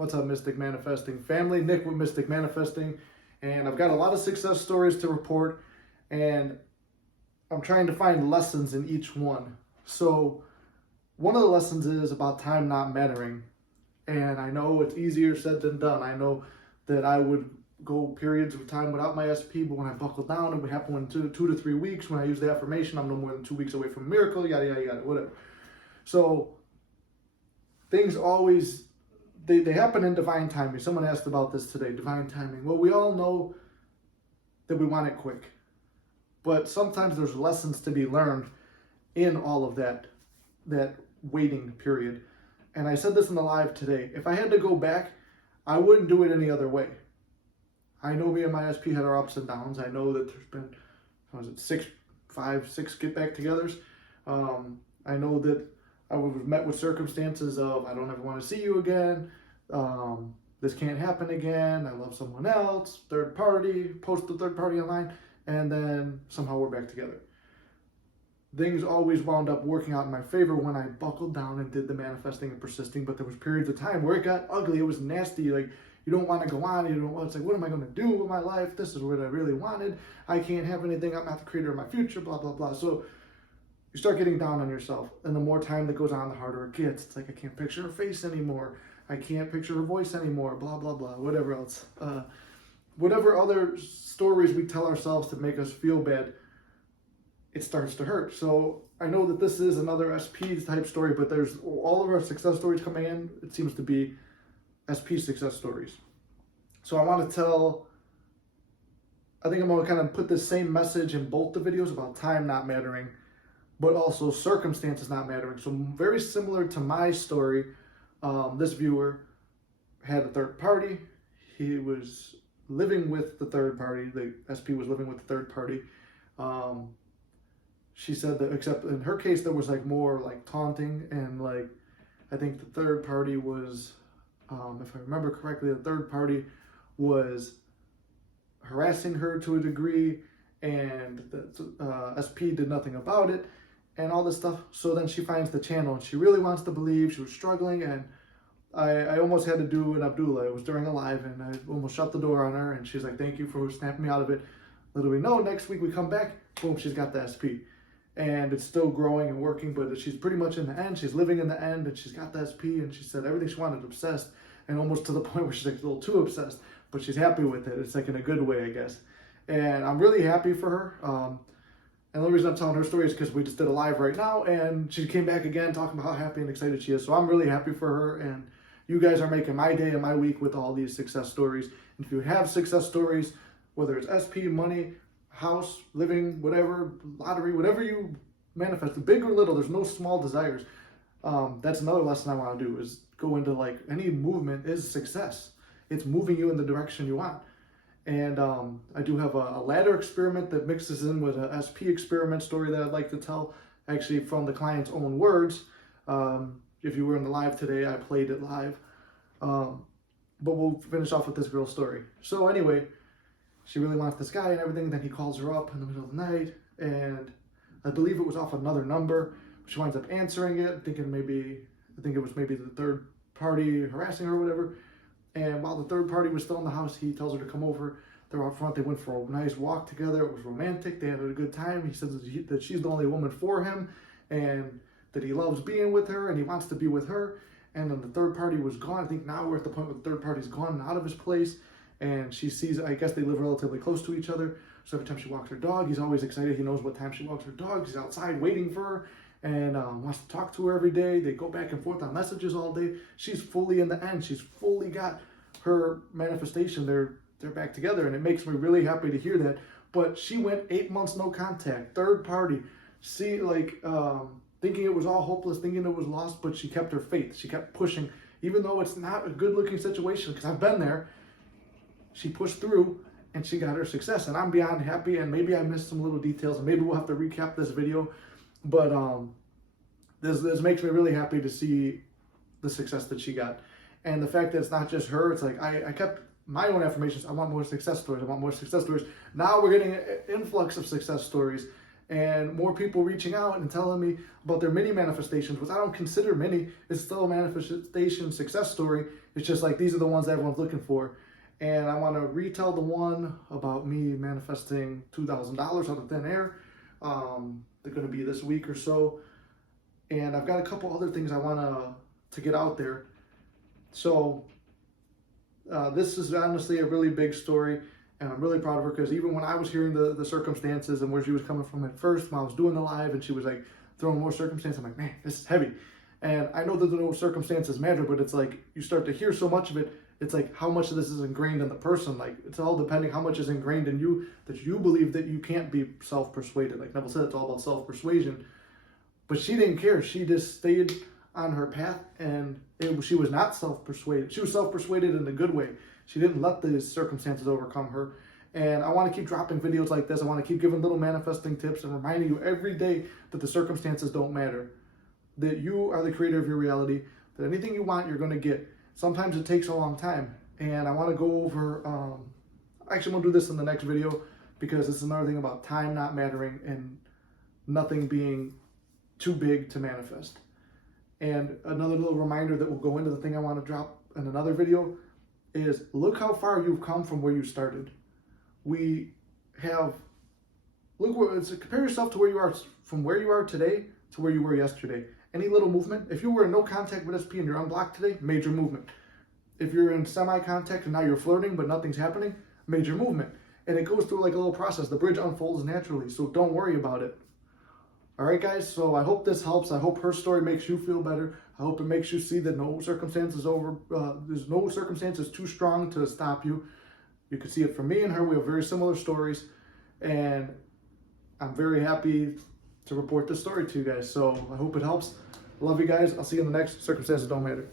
What's up, Mystic Manifesting family? Nick with Mystic Manifesting, and I've got a lot of success stories to report, and I'm trying to find lessons in each one. So one of the lessons is about time not mattering, and I know it's easier said than done. I know that I would go periods of time without my SP, but when I buckle down, it would happen in 2 to 3 weeks. When I use the affirmation, I'm no more than 2 weeks away from a miracle, yada, yada, yada, whatever. So things always, they happen in divine timing. Someone asked about this today, divine timing. Well, we all know that we want it quick, but sometimes there's lessons to be learned in all of that waiting period. And I said this in the live today. If I had to go back, I wouldn't do it any other way. I know me and my SP had our ups and downs. I know that there's been, what was it, 6 get back togethers. I know that I was met with circumstances of, I don't ever want to see you again. This can't happen again. I love someone else, third party, post the third party online, and then somehow we're back together. Things always wound up working out in my favor when I buckled down and did the manifesting and persisting, but there was periods of time where it got ugly. It was nasty. Like, you don't want to go on. It's like, what am I going to do with my life? This is what I really wanted. I can't have anything. I'm not the creator of my future, blah, blah, blah. So you start getting down on yourself, and the more time that goes on, the harder it gets. It's like, I can't picture her face anymore. I can't picture her voice anymore, blah, blah, blah, whatever else. Whatever other stories we tell ourselves to make us feel bad, it starts to hurt. So I know that this is another SP type story, but there's all of our success stories coming in. It seems to be SP success stories. So I want to I think I'm going to kind of put the same message in both the videos about time not mattering, but also circumstances not mattering. So very similar to my story, this viewer had a third party. He was living with the third party. The SP was living with the third party. She said that, except in her case, there was like more like taunting, and like, I think the third party was, if I remember correctly, the third party was harassing her to a degree, and the SP did nothing about it, and all this stuff. So then she finds the channel, and she really wants to believe. She was struggling, and I almost had to do an Abdullah. It was during a live, and I almost shut the door on her, and she's like, thank you for snapping me out of it. Little we know, next week we come back, boom, she's got the SP. And it's still growing and working, but she's pretty much in the end. She's living in the end, and she's got the SP, and she said everything she wanted, obsessed, and almost to the point where she's like a little too obsessed, but she's happy with it. It's like in a good way, I guess. And I'm really happy for her. And the reason I'm telling her story is because we just did a live right now, and she came back again talking about how happy and excited she is. So I'm really happy for her, and you guys are making my day and my week with all these success stories. And if you have success stories, whether it's SP, money, house, living, whatever, lottery, whatever you manifest, big or little, there's no small desires. That's another lesson I want to do, is go into like, any movement is success. It's moving you in the direction you want. And I do have a ladder experiment that mixes in with a SP experiment story that I'd like to tell, actually from the client's own words. If you were in the live today, I played it live. But we'll finish off with this girl's story. So anyway, she really wants this guy and everything. Then he calls her up in the middle of the night, and I believe it was off another number. She winds up answering it, thinking I think it was maybe the third party harassing her or whatever. And while the third party was still in the house, he tells her to come over. They're out front. They went for a nice walk together. It was romantic. They had a good time. He says that she's the only woman for him, and that he loves being with her, and he wants to be with her. And then the third party was gone. I think now we're at the point where the third party's gone and out of his place. And she sees, I guess they live relatively close to each other. So every time she walks her dog, he's always excited. He knows what time she walks her dog. He's outside waiting for her, and wants to talk to her every day. They go back and forth on messages all day. She's fully in the end. She's fully got her manifestation. They're back together, and it makes me really happy to hear that. But she went 8 months no contact, third party. Thinking it was all hopeless, thinking it was lost, but she kept her faith. She kept pushing, even though it's not a good-looking situation, because I've been there. She pushed through, and she got her success, and I'm beyond happy. And maybe I missed some little details, and maybe we'll have to recap this video, but this makes me really happy to see the success that she got, and the fact that it's not just her. It's like I kept my own affirmations. I want more success stories. I want more success stories. Now we're getting an influx of success stories, and more people reaching out and telling me about their mini manifestations, which I don't consider mini. It's still a manifestation success story. It's just like these are the ones that everyone's looking for. And I want to retell the one about me manifesting $2,000 out of thin air. They're going to be this week or so. And I've got a couple other things I want to get out there. So this is honestly a really big story. And I'm really proud of her because even when I was hearing the circumstances and where she was coming from at first, when I was doing the live and she was like throwing more circumstances, I'm like, man, this is heavy. And I know that no circumstances matter, but it's like you start to hear so much of it. It's like how much of this is ingrained in the person. Like it's all depending how much is ingrained in you that you believe that you can't be self-persuaded. Like Neville said, it's all about self-persuasion. But she didn't care. She just stayed on her path, and she was not self-persuaded. She was self-persuaded in a good way. She didn't let these circumstances overcome her. And I want to keep dropping videos like this. I want to keep giving little manifesting tips and reminding you every day that the circumstances don't matter. That you are the creator of your reality. That anything you want, you're going to get. Sometimes it takes a long time. And I want to go over, actually I'm going to do this in the next video because this is another thing about time not mattering and nothing being too big to manifest. And another little reminder that will go into the thing I want to drop in another video is look how far you've come from where you started. Compare yourself to where you are, from where you are today to where you were yesterday. Any little movement, if you were in no contact with SP and you're unblocked today, major movement. If you're in semi-contact and now you're flirting but nothing's happening, major movement. And it goes through like a little process. The bridge unfolds naturally, so don't worry about it. All right, guys, so I hope this helps. I hope her story makes you feel better. I hope it makes you see that there's no circumstances too strong to stop you. You can see it from me and her. We have very similar stories, and I'm very happy to report this story to you guys. So I hope it helps. Love you guys. I'll see you in the next Circumstances Don't Matter.